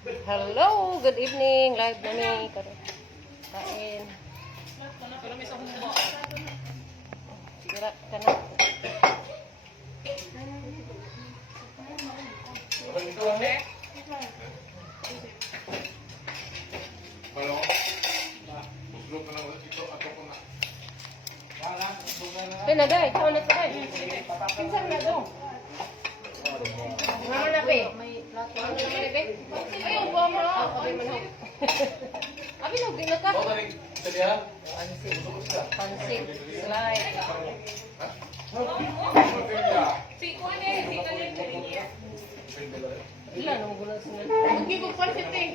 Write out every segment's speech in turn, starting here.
Hello, good evening. Live na ni kain. Sigara ka na. Pina day, ikaw na to day. Pinsan na do. Mama na pe. Ayaw ba mo? Abi man ho. Abi no di na ka. Pansit. Slide. Ilan ang gula sila? Hindi ko pansit eh.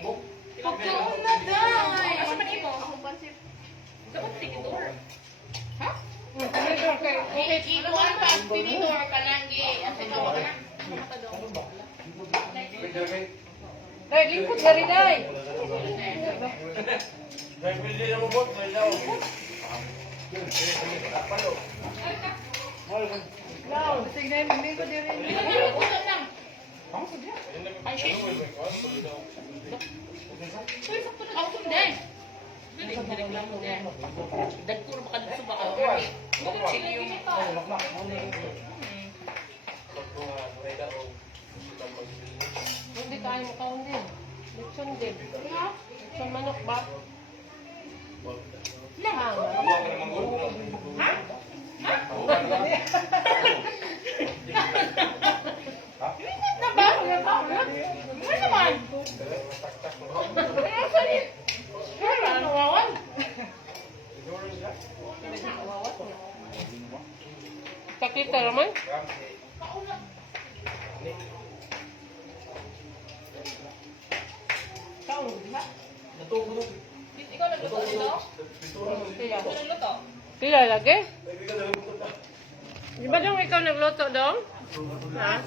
Pagkaon na day. Asa man imo? Ako pansit. Dapat tinidor. Ha? Tinidor kay. Okay, ikuan pa ang tinidor ka lang gi. Asa ito ka na? Day, lingkod na rin day. Lang, sige na yung lingkod na rin. Usap lang. Ay, shit. Ako kung day. Nireklamo day. Dagpuro baka dito ba ka? Sili yung... Hindi kaya mo kaon din. Lechon din. Lechon manok ba? Lahang. Ha? Ha? Minit na ba? Ano naman? Ano sa ni? Ano nawawan? Takita naman. Kaon, di ba? Ikaw nagluto dito? Pila. Ikaw nagluto? Pila lagi? Di ba dong ikaw nagluto dong? Ha?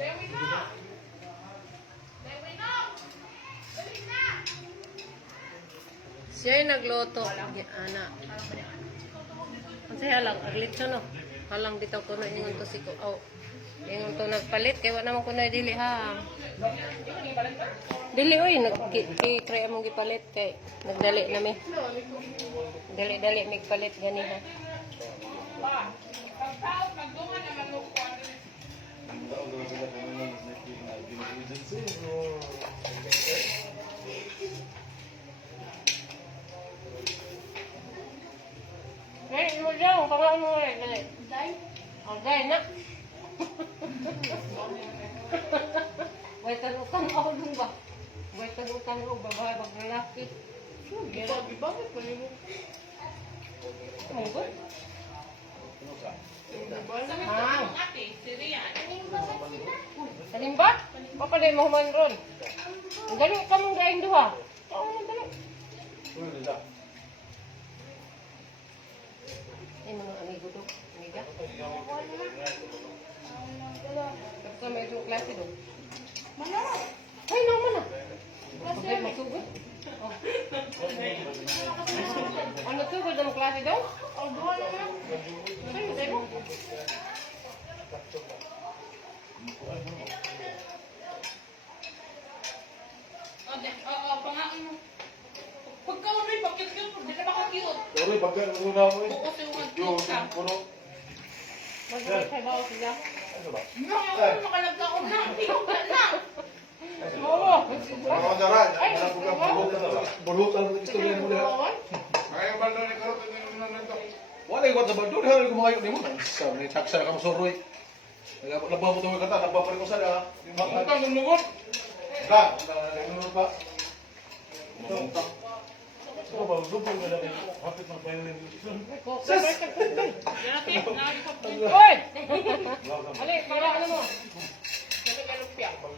Dewi na! Dewi na! Dewi na! Siya'y nagluto. Ana. Masaya lang. Aglit siya no. Halang bitaw ko na ingon to si ko. Oh. Ingon to nagpalit. Kaya wala naman ko na dili ha. Dili oy. Nag-try among gipalit. Kay nagdali na mi. Dali-dali migpalit gani ha. Pagkaon, magdungan naman mo ko. Ay, mo dyan. Pangaan mo rin. Dali. Day? Oh, dahil na. Buhay tanutang ako dun ba? Buhay tanutang ako. Babae pag lalaki. Bakit pa rin mo? Ano ba? Ah. Ate, si Rian. Salimba? Papaday mo human ron. Dali ka mong gaing duha. Oo, dali. Ay, mga amigo do. Amiga. Basta may itong klase do. Mana? Ay, naman na. Klase masugod. Oh. Ano sugod ang klase do? Oh, duha na lang. Sa'yo, sa'yo. Pangain mo. Pagkaon rin, pag-cute-cute, hindi na maka-cute. Pero bagay mo na mo eh. Bukas yung Yo, mag-cute ka. puno. Magkakit sa bawa sila. Ano ba? Ngayon, makalagkaon na. Tingog ka na. Oo. Mga daran, ang mga bulutan ng istorya mo nila. Kaya ba doon ikaw ito na ito? Wala yung sa baldon, hari ko mga yun mo. Sa ni taksa ka masuroy. Nagbabuto ko kata, nagbaparin ko sa da. Ang tanong nugot. Da, nagnuno pa. Ano ba, lubong na lang. Hapit ng violin. Oy! Ali, para ano mo?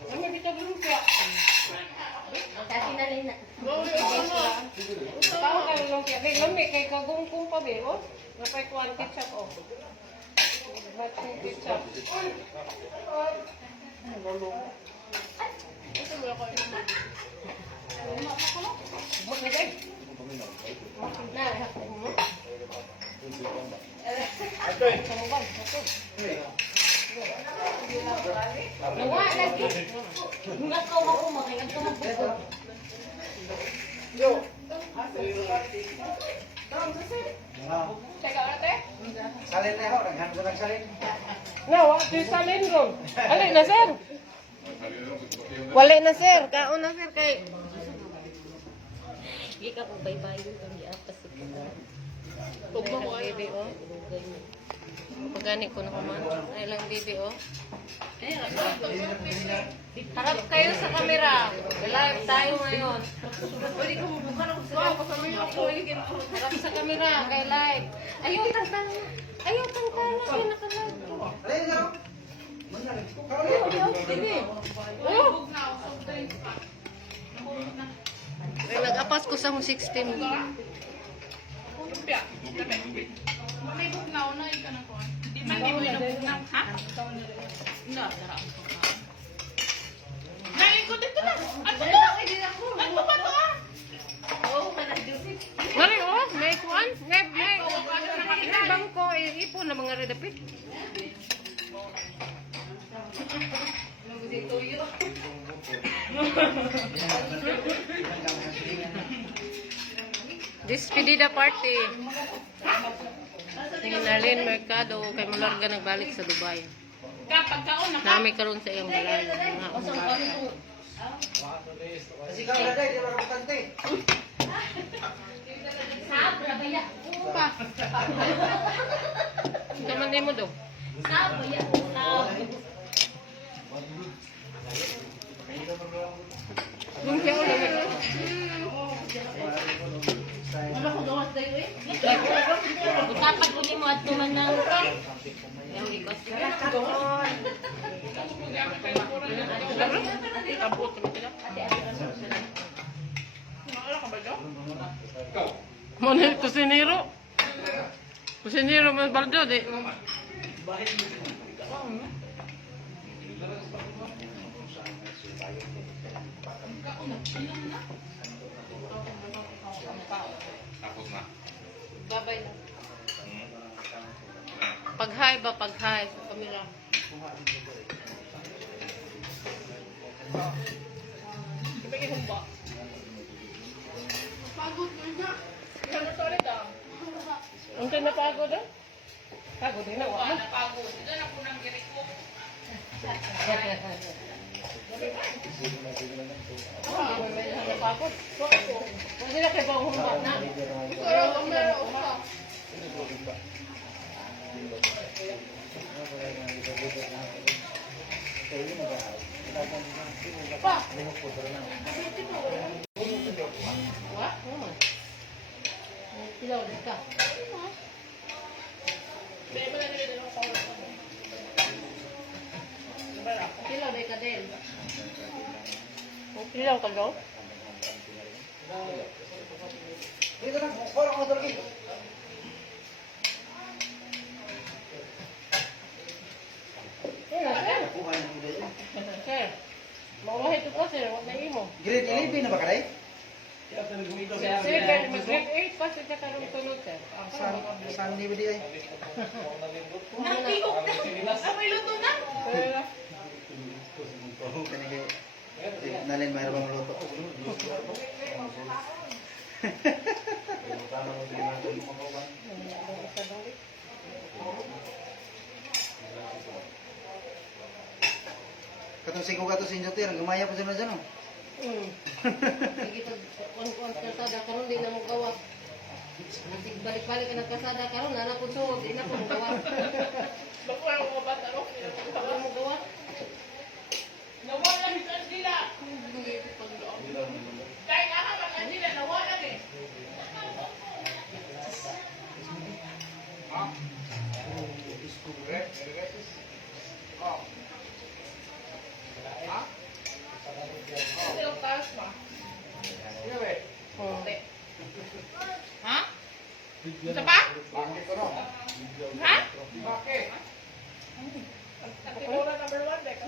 Ano dito lumpia? Kasi na rin na. Tama ka lumpia. Kay lami, kay kagungkong pa be, oh. Napay kuwan ketchup, oh. Ba't yung ketchup? Ito mo ako yung Buk na day. Na, hapon mo. Kamuban, hapon. Nawa lagi. Nakaw ako makingat ko magpupod. Teka, ate. Salin na ako, naghan ko ng salin. No, what is salin ron? Alay na, sir. Wala na, sir. Kaon na, sir, kay... Hindi ka po bay-bayo kung di-apas sa kita. Tugma ko ay. Baby, oh. Pagani ko na kuman. Ay lang, baby, oh. Harap kayo sa camera. Live tayo ngayon. Pwede ko mabukha na sila. Kasama yung ako. Harap sa camera, kay live. Ayaw, tantang. Ayaw, tantang. Ay, naka-live ko. Alin nga? Sige. Oh. Ay, nag-apas ko sa mong 16. Lumpia. Dami. May bugnaw na ikaw na ko. Di man di mo inabugnaw, ha? Na, tara. Galing ko dito na. Ato na. Ato ba to ah? Mari, oh, make one. May bangko, ipon na mga redapit. Despedida party. Hinalin Mercado kay Mularga nagbalik sa Dubai. Kapag kaon na ka. Nami karon sa iyang balay. Kasi ka wala day, di ba kapatante? Kaman mo do. Lumpia ulit. Utapat ko ni mo at tuman ng yung likos. Abot mo sila. Wala ka ba do? Mana kusinero? Kusinero mas baldo de. Tapos na. Babay na. Pag-hi ba? Pag-hi sa kamera. Ibigay humba. Pagod mo na. Ano to ulit ah? Ang napagod ah? Pagod din na Wala wa. na pagod. Ito na po ng giriko. Napagod. Hindi na kayo bang humba na? Pero kung meron ka. Wa? Naman. Ilaw din ka. Bili mo na nila ng pawala ko. Ilaw din ka din. Ilaw ka daw? Dito na, parang ako talaga. Kuha na nila. Sir, mauwahay ito pa sir, wag na imo. Grade 11 na ba kaday? Sir, mag-grade 8 pa siya karong sunod sir. Sunday ba di ay? Nakihok na. Amoy luto na. Kani kayo. Nalin mayroon bang luto? Katong sigo ka to sa inyo tir, gumaya pa sa no? Sige to, kuan kasada karon di na mo gawa. Nasig balik-balik ka ng kasada karon na po sugod, di na po mo gawa. Bako ang mga bata ro. Wala mo gawa. Nawala ni Angela. Kaya nga ka bang Angela nawala eh. Ano yung taas mo? Hindi. Ha? Isa pa? Ha? Bakit? Kategora number 1, Dex.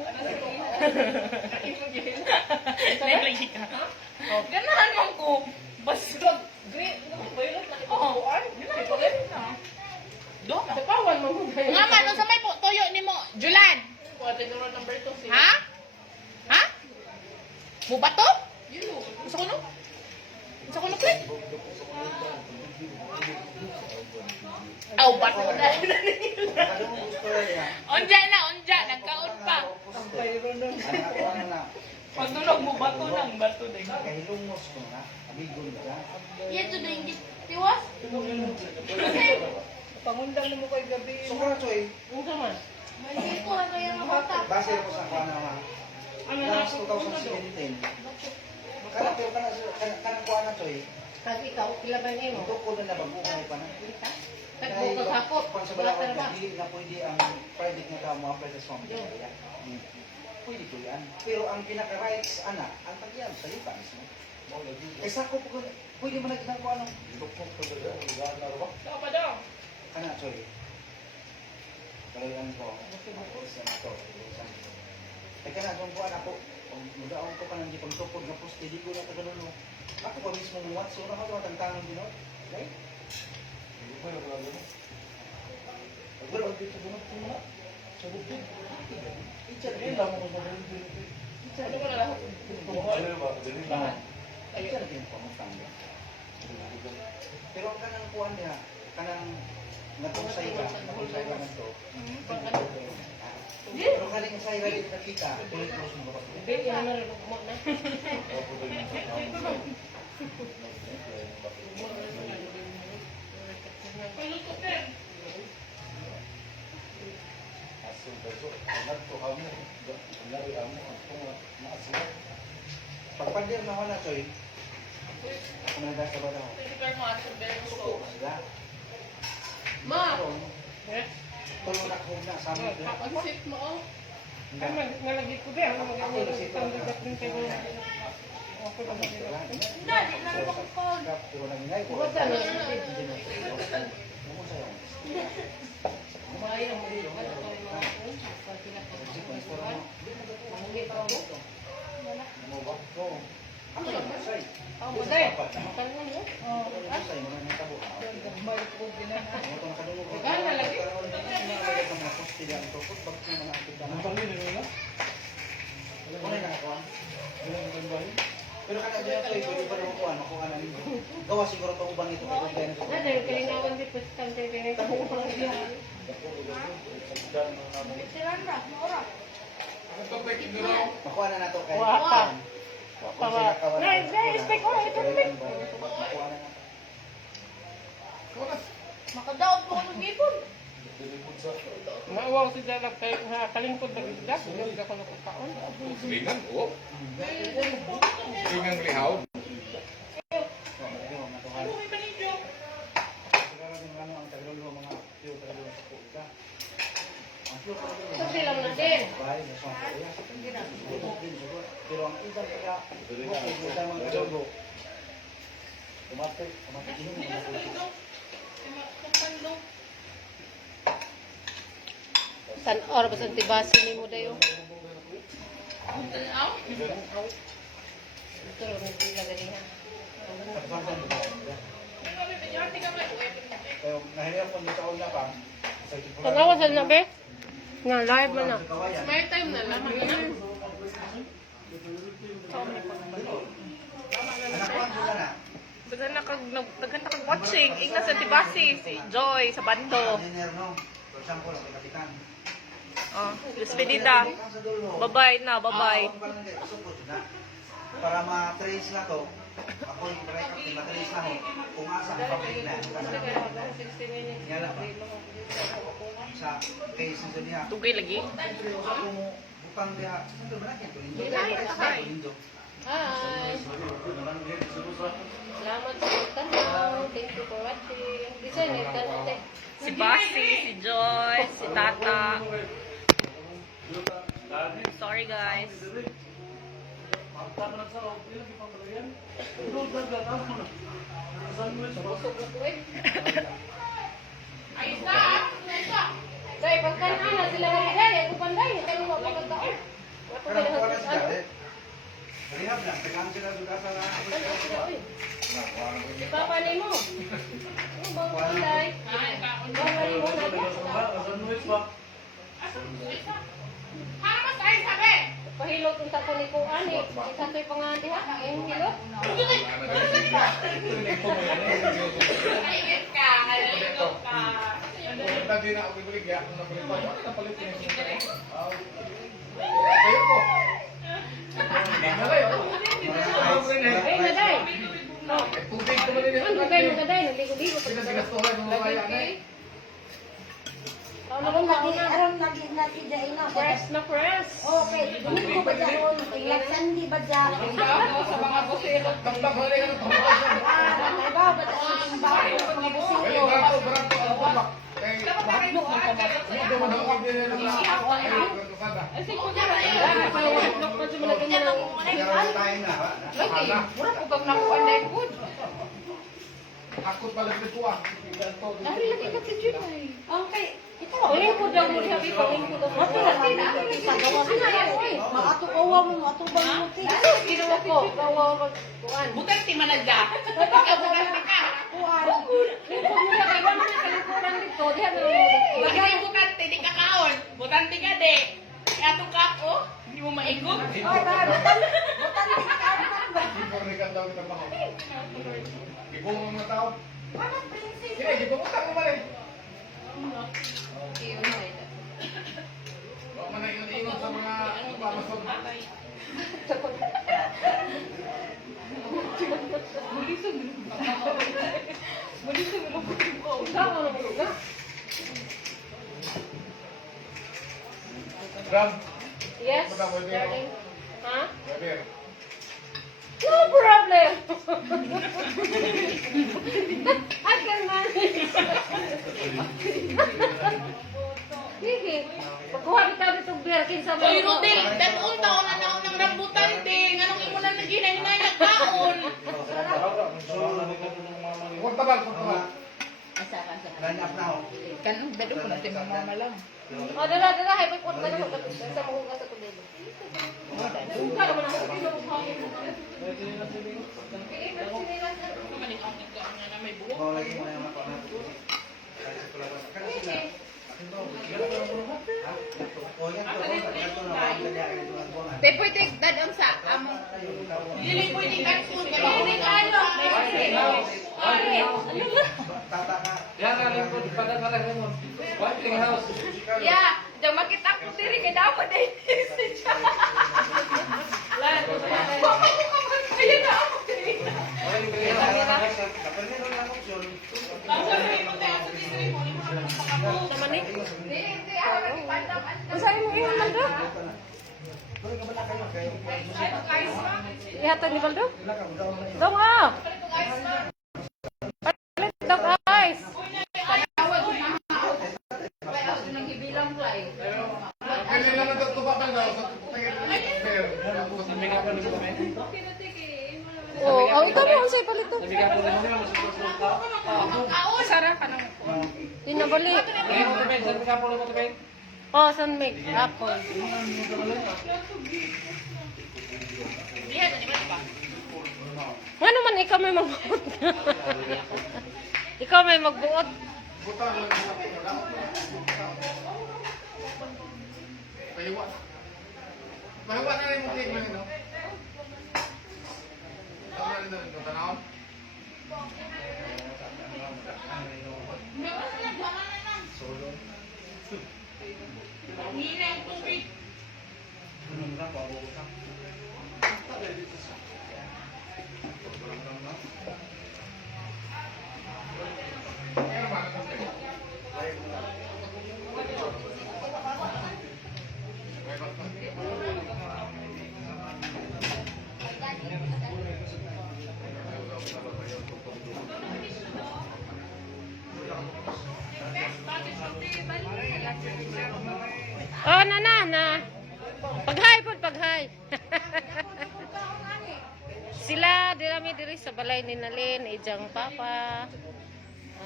Lagi ka. Ganahan mo ko. Basta green. Violet na ito. Ito rin na. Doon na. Kawan mo mo kayo. Nga man, sa may po, toyo ni mo. Julan. Kategora number 2 Ha? Ha? Mubato? Gusto ko no? Gusto ko no, Clay? Aw, bato na. Ano mo gusto ya? Onja. Nagkaon pa. Ano na? Pagtulog mo, bato din. Kahilungos ko na. Abigon ka. Yan to na hindi tiwas. Pangundang mo kay gabi. So kung choy, Ang man. Hindi ko ano yung mabata. base ko sa kuana ma. Last 2017. Kanang kuana choy. Pag ikaw, pila ba niyo? Ito ko na nabagumay pa na. Tagbukas ako. Kung sa Wala balakang ka ba? hindi na pwede ang private na tao mo ang pwede sa mga pwede ko yan. Pero ang pinaka-rights, ang tagyan, salita mismo. Eh sako po, pwede mo naging ko ano? Saka pa daw. Kana, sorry. Kalayan ko. Isa na to. Eh kana, kung kuhan ako, mudaon ko pa nang di pagtupod na poste, di ko na tagaluno. Ako pa mismo muwat, so na ako matangtangan din, no? Okay? Pero, dito bunot ko na. Sa bukid. Ano ko na lahat? Pero ang kanang kuhan niya, kanang natusay ka ng to. Pero kaling say ra dito nakita, tuloy ko sa mga. Hindi, yan na rin mo na. Pagpandir na wala, Choy. Ako na nasa ba daw? Sila. Ma! Tulong na kong na, sa amin. Ang sip mo, oh. Hindi. Nalagay ko din. Ako na sito. Dali, nalagay ko. Pero nanginay ko. Wala na. Mumusayaw. Ay, ang mga wala ko yung mga kung. Pag pinapagpapaguan. Hindi pa ako. Oo. Ako lang, say. Ako mo dahil. Matal mo mo. Say, mga nitabo. Ito nakadungog. Gana lagi. Nalagay ka mga postila ang tupot. Bakit naman ang kita na? Wala na ako. Pero kana dyan ito, pwede pa naman kuhan, makuha na ninyo. Gawa siguro ito ubang ito, kaya kung gano'n Na, dahil kalinawan di pwede kang tayo na ito. makuha na nato kaya. Wapa. Tawa. Na-expect ko, ito naman. Makuha na nato. Makadaot ko ng gipon. Nauwaw si Jalak kayo nga kalingkod na gizdak. Hindi ako nakakaon. Lingan, oh. Lingan lihaw. Ano may manidyo? Kasi lang natin. Pero ang ibang kaya, buka mga kadogo. Tumatik yun. Hindi ka sa mandong. Mandong. Tan or ba sa tibasi ni mo dayo? Tanaw? Ito rin hindi lagay niya. Pero nahirap po dito na pa. Tangawasan na be? Nga, live mo na. May time na lang. Daghan na kag watching. Igna sa Tibasi, si Joy sa bando. Oh, despedida. Bye-bye na, bye-bye. Para ma-trace na to, ako yung ma-trace na ho, kung asa ang public na. Yan lang ba? Sa case nito niya. Tugay lagi. Kung bukang dia, saan ba natin? Hi. Hi! Salamat sa pagtanaw. Thank you for watching. Isa na ito. Si Basi, si Joy, si Tata. Sorry guys. Ayos na! Dahil pagkanaan na sila magigay. Ako panday. Kaya mo mapagkataon. Karang kuha na sila, eh. Halihap lang, kailangan sila suga sa Si Papa ni mo. Ano bang panday? Papa ni mo na. Para mas ayos sabi! pahilot unta ko ni kuan eh. Isa to'y pangandi ha. Ayun hilot. Kainit ka. Kainit ka. Tadi na ako ibalik ya, na palit ko. Ano na palit ko? Ayun ko. Ay, naday. Tubig ko man din. Ano kayo mo naday? Naligo-ligo pa. Pinaginastuhan mo kaya na. Ano bang lagi na? Aron lagi na kida ina. Press na press. Okay, dili ko ba dahon? Ilaksan di ba dyan? Sa mga busilot. Tambak hali ka ng tambak. May ba ba dahon? Bago mga Ay, busito. barato, barato, ano ba? Kay Mahatlok ng kamat. ano man ang din na kasada. Kasi ko na Ah, pawatlok pa sa mga ganyan ang... lagi. Mura po kang nakuha na yung good. Akot pala sa tuwa. Ari lagi ka si Junay. Okay. Pangin ko daw mo sabi, pangin ko daw mo. Maato kawa mo, maato ba mo ti? Ginawa ko, gawa ko. Kuan. Butanti managda. Ikaw butanti ka. Kuan. Kung mo na kayo naman sa likuran dito, diyan na Lagi yung butanti, di ka kaon. Butanti ka, di. Atong ka ako, hindi mo maigog. Ay, ba, butan di ka ba? Ipornikan daw kita ba? Gibong mo mga tao. Ano princess? Sige, gibong mo tao man eh. Huwag mo na ingon sa mga pamasok. Ram, Yes, Bata, pwede ako. darling. Ha? Gabriel. No problem. I can manage. Sige. Pagkuha kita dito beer kinsa mo. Oy, Rodel, tanong taon na naon ng rambutan, din. Anong imo na naghinay-hinay na kaon? Huwag tabal, huwag tabal. Kanong bedo ko natin mama lang. Oh, dala, hay pagkuha ka naman sa mga hugas sa tubig. Suka naman ako. Kumanik ang nagkaon na may buhok. Te pwede dadam sa among dili pwede kasun dili kayo. Ya, jang makita ko diri kay dapat dai. Ayan na ako diri. Ang sabi mo tayo sa diri mo, imo na pakabo. Tamanik. Hindi ako nagipandang. Usahay mo iyon man do? Ihatag ni Baldo? Dong ah! Palit dong guys! Kaya lang nagtutubakan daw sa tingin beer. Oh, ikaw mo unsay palit do? Sara ka nang. Tinabali. Oh, San Mig, apple. Diha na naman ba? Ano man ikaw may magbuot? Ikaw may magbuot. Butang lang sa Pahiwa. Pahiwa na rin mo cake lang ito. Tama rin doon, tanawon. Hina ang tubig. Kaya naman, ano cake? Oh, na. Paghay po, paghay. Sila dirami diri sa balay ni Nalin, ijang papa.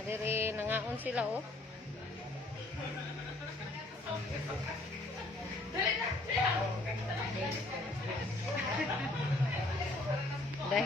Diri nangaon sila oh. Dai.